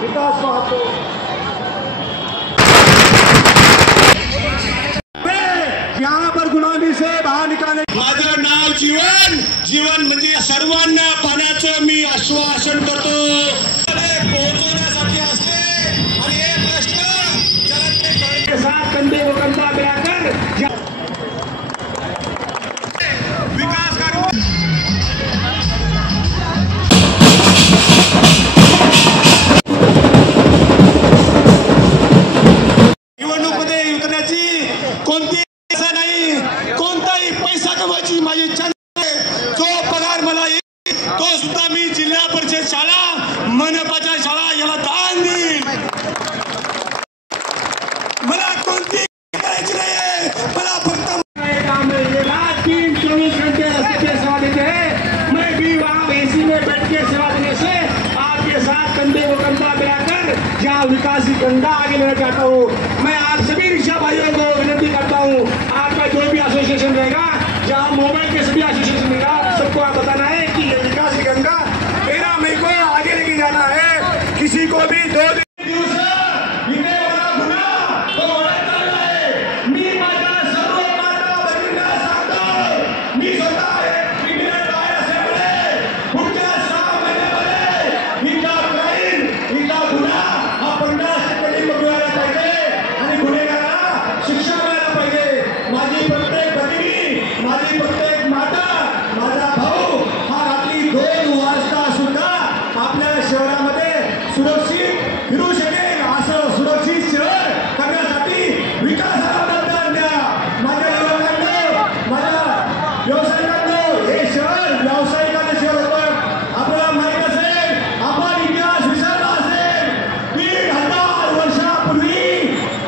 विकास पाहतो। यहाँ पर गुलामी से बाहर निकालने माझं नाव जीवन, जीवन म्हणजे सर्वांना पाण्याचं मी आश्वासन करतो पोहोचवण्यासाठी असते आणि हे प्रश्न जनतेने के साथ कंधे को कंधा मिलाकर विकास करू। निवडणुकीमध्ये उतरण्याची कोणती नाही, कोणताही पैसा कमवायची माझी इच्छा नाही। जो पगार मला येईल तो सुद्धा मी जिल्हा परिषद शाळा, मनपाच्या शाळा याला दान देईल। मला कोणती करायची नाही, मला फक्त काम है। रात 3-24 घंटे रस्ते पे सेवा देते हैं। मैं भी वहाँ एसी में बैठ के सेवा देने से आपके साथ कंधे को कंधा मिलाकर जहाँ विकास की गंगा आगे लेना चाहता हूँ। मैं आप सभी रिक्शा भाइयों को विनती करता हूँ, आपका जो भी एसोसिएशन रहेगा, जहाँ मोबाइल के सभी एसोसिएशन रहेगा, सबको आप बताना है कि ये विकास की गंगा 13 मई को आगे लेके जाना है। किसी को भी 2 दिन सुरक्षित फिरू शकेल असं सुरक्षित शहर करण्यासाठी विकासाला मतदान द्या। माझ्या युवकांनो, माझ्या व्यावसायिकांनो, हे शहर व्यावसायिकांचं शहर होतं। आपल्याला माहित असेल, आपण इतिहास विसरला असेल, 1500 वर्षापूर्वी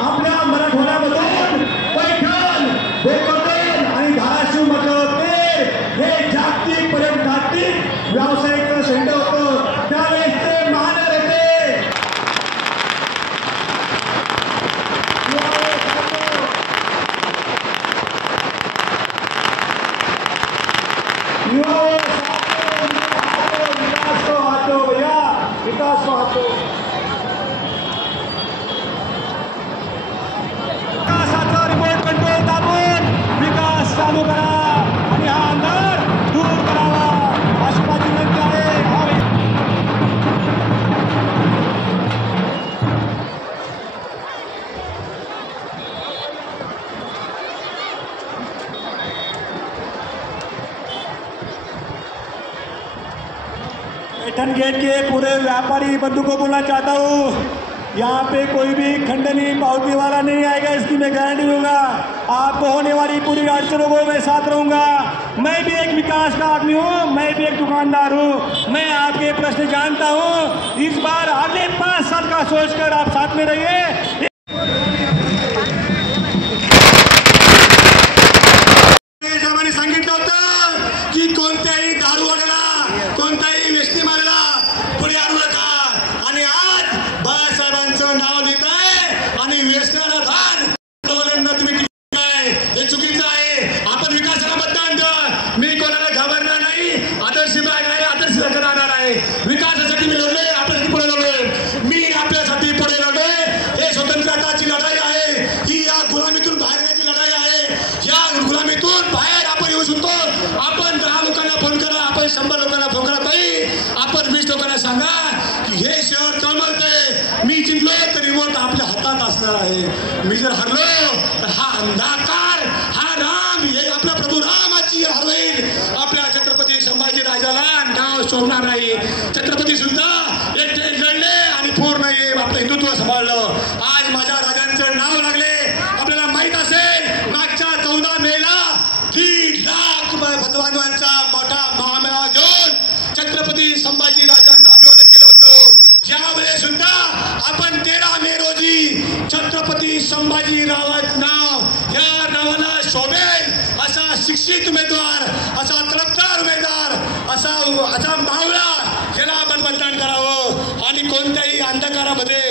आपल्या मराठवाड्यामधून पैठण, भोकरदन आणि धाराशिव मधलं तेल हे जागतिक पर्यटनातील व्यावसायिक सेंटर होतं। त्यावेळेस ते महानगर विकास पाहतो। विकासाचा रिमोट कंट्रोल दाबून विकास चालू करा आणि हा अंधार दूर करावा अशी माझी विनंती आहे। पैठन गेट के पूरे व्यापारी बंधु को बोलना चाहता हूँ, यहाँ पे कोई भी खंडनी पावती वाला नहीं आएगा, इसकी मैं गारंटी दूंगा। आपको होने वाली पूरी अड़चनों को मैं साथ रहूंगा। मैं भी एक विकास का आदमी हूँ, मैं भी एक दुकानदार हूँ, मैं आपके प्रश्न जानता हूँ। इस बार अगले 5 साल का सोचकर आप साथ में रहिए। सांगितलं होतं की कोणत्याही दारूवाल्याला, कोणत्याही व्यक्ती मारायला पुढे आणू नका, आणि आज बाळासाहेबांचं नाव लिहित आहे आणि व्यसनाला दान तुम्ही टिकताय, हे चुकीचं आहे। आपण विकासाला मतदान द्या। मी कोणाला घाबरणार नाही, आदर्श नाही, आदर्श राहणार आहे। विकासासाठी मी लढलोय, आपल्यासाठी पुढे लढलोय, मी आपल्यासाठी पुढे लढलोय। हे स्वतंत्रताची लढाई आहे, ही या गुलामीतून बाहेर येण्याची लढाई आहे। या गुलामीतून बाहेर आपण येऊ शकतो। आपण 10 लोकांना फोन करा, आपण 100 लोकांना फोन करा, ताई आपण 20 लोकांना सांगा की हे शहर कमवते। मी जिंकलो तर रिमोट आपल्या हातात असणार आहे, मी जर हरलो तर हा अंधकार, हा राम, हे आपल्या प्रभू रामाची हरवेल। आपल्या छत्रपती संभाजी राजाला नाव सोडणार नाही। छत्रपती सुद्धा एकटे लढले आणि पूर्ण हे आपलं हिंदुत्व सांभाळलं। आज माझ्या राजांचं नाव लागले। आपल्याला माहित असेल, मागच्या 14 मेला 1.5 लाख बांधवांचा मोठा महामेळावा घेऊन छत्रपती संभाजी राजांना अभिवादन केलं होतं। यावेळेस सुद्धा आपण 13 मे रोजी छत्रपती संभाजी रावांचं नाव, या नावाला शोभेल असा शिक्षित उमेदवार, असा तडफदार उमेदवार, असा मावळा याला आपण मतदान करावं। आणि कोणत्याही अंधकारामध्ये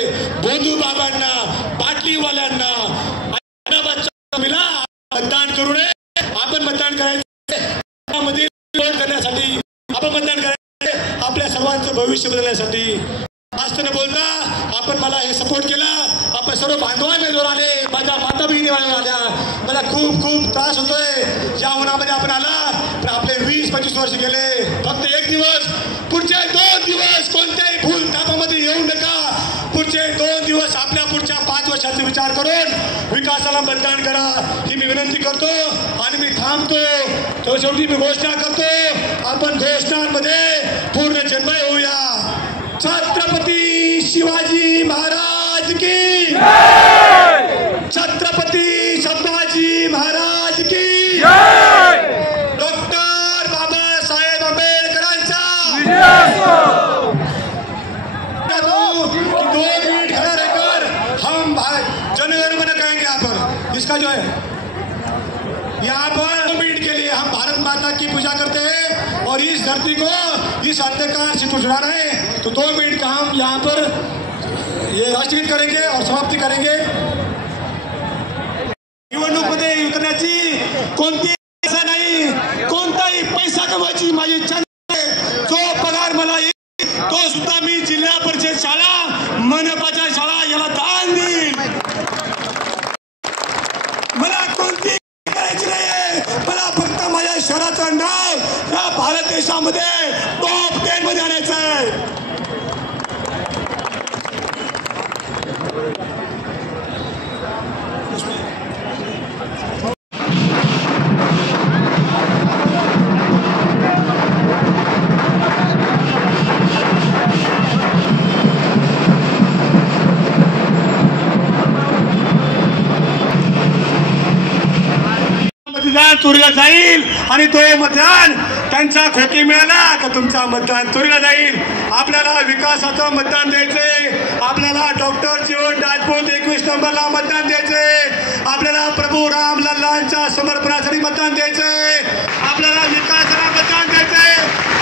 बोधू बाबांना, बाटलीवाल्यांना मतदान करू नये। आपण मतदान करायचं करण्यासाठी, आपण मतदान करायचं आपल्या सर्वांचं भविष्य बदलण्यासाठी। जास्त न बोलता आपण मला हे सपोर्ट केला. आपण सर्व बांधवांनी जोर आले, माझ्या माता बहिणी आल्या. मला खूप खूप त्रास होतोय या उन्हामध्ये आपण आला. पण आपले 20-25 वर्ष गेले. फक्त एक दिवस, पुढचे 2 दिवस कोणत्याही फुल तापामध्ये येऊ नका. पुढचे 2 दिवस आपल्या पुढच्या 5 वर्षाचा विचार करून विकासाला मतदान करा ही मी विनंती करतो. आणि मी थांबतो. तो शेवटी मी घोषणा करतो, आपण घोषणांमध्ये पूर्ण जन्मय होऊया. छत्रपती शिवाजी महाराज की जय. छत्रपती संभाजी महाराज की जय. डॉक्टर बाबासाहेब आंबेडकरांचा दो मिनट खड़ा रहकर हम जनगण मन कहेंगे. यहाँ पर इसका जो है यहाँ पर 2 मिनट के लिए हम भारत माता की पूजा करते हैं और इस धरती को इस अंधकार से छुड़ाना है. तो 2 मिनट का हम यहाँ पर ये राष्ट्रगीत करेंगे और समाप्ति करेंगे. निवडणुकीमध्ये उतरण्याची कोणती इच्छा नाही, कोणताही पैसा कमवायची माझी इच्छा नाही. जो पगार मला येईल तो सुद्धा मी जिल्हा परिषद शाळा, मनपाच्या शाळा याला दान देईल. मला कोणती करायची नाही. मला फक्त माझ्या शहराचं नाव या भारत देशामध्ये टॉप 10 मध्ये आणायचं आहे. मतदान चोरीला जाईल आणि तो मतदान त्यांचा खोकी मिळाला का तुमचा मतदान चोरीला जाईल. आपल्याला विकासाचं मतदान द्यायचंय. आपल्याला डॉक्टर जीवन राजपूत 21 नंबरला मतदान द्यायचंय. आपल्याला प्रभू राम लल्लांच्या समर्पणासाठी मतदान द्यायचंय. आपल्याला विकासाला मतदान द्यायचंय.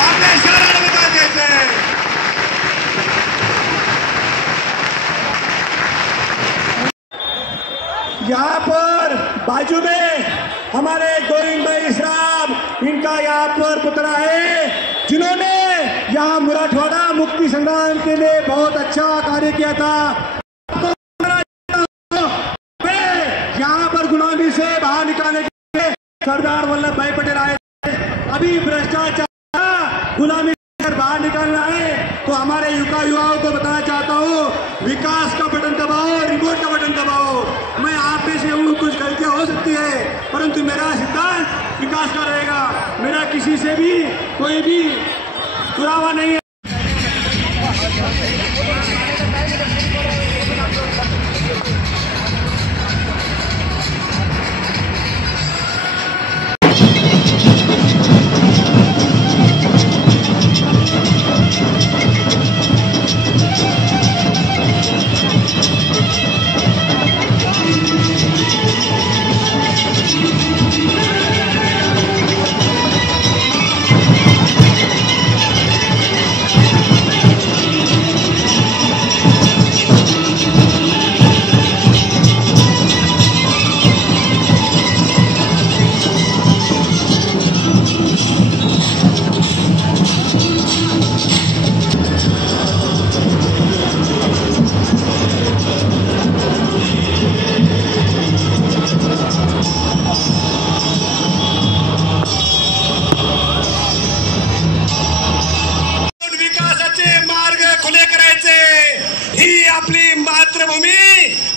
आपल्या शहराला मतदान द्यायचंय. यहाँ पर बाजू में हमारे गोविंद भाई श्राम, इनका यहाँ पर पुतला है, जिन्होंने यहाँ मराठवाड़ा मुक्ति संग्राम के लिए बहुत अच्छा कार्य किया था. यहाँ पर गुलामी से बाहर निकालने के लिए सरदार वल्लभ भाई पटेल आए थे. अभी भ्रष्टाचार गुलामी से बाहर निकालना है तो हमारे युवाओं को बताना चाहता हूँ, विकास का बटन दबाओ, रिमोट का बटन दबाओ. मैं आप में से हूँ, कुछ गलतियाँ हो सकती है, परंतु मेरा सिद्धांत विकास का रहेगा. मेरा किसी से भी कोई भी पुरावा नहीं है.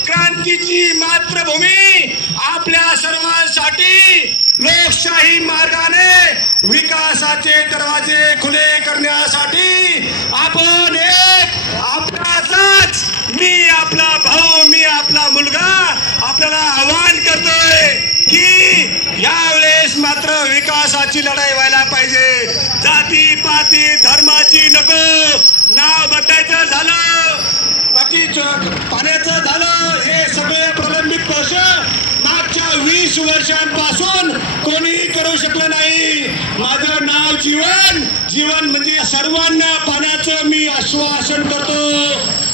क्रांतीची मातृभूमी आपल्या सर्वांसाठी लोकशाही मार्गाने विकासाचे दरवाजे खुले करण्यासाठी आपण एक आपलाच, मी आपला भाऊ, मी आपला मुलगा आपल्याला आवाहन करतोय की यावेळेस मात्र विकासाची लढाई व्हायला पाहिजे. जाती पाती धर्माची नको. नाव बदलायचं झालं, बाकी पाण्याचं झालं, हे सगळे प्रलंबित वर्ष मागच्या 20 वर्षांपासून कोणीही करू शकलं नाही. माझं नाव जीवन, जीवन म्हणजे सर्वांना पाण्याचं मी आश्वासन करतो.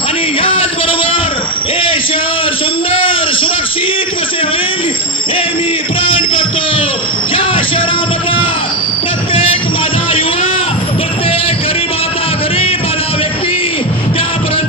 आणि याच बरोबर हे शहर सुंदर सुरक्षित कसे होईल हे मी प्रण करतो. या शहरामधला प्रत्येक माझा युवा, प्रत्येक गरीबाचा गरीब माझा व्यक्ती त्यापर्यंत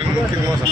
कारण किती मोठा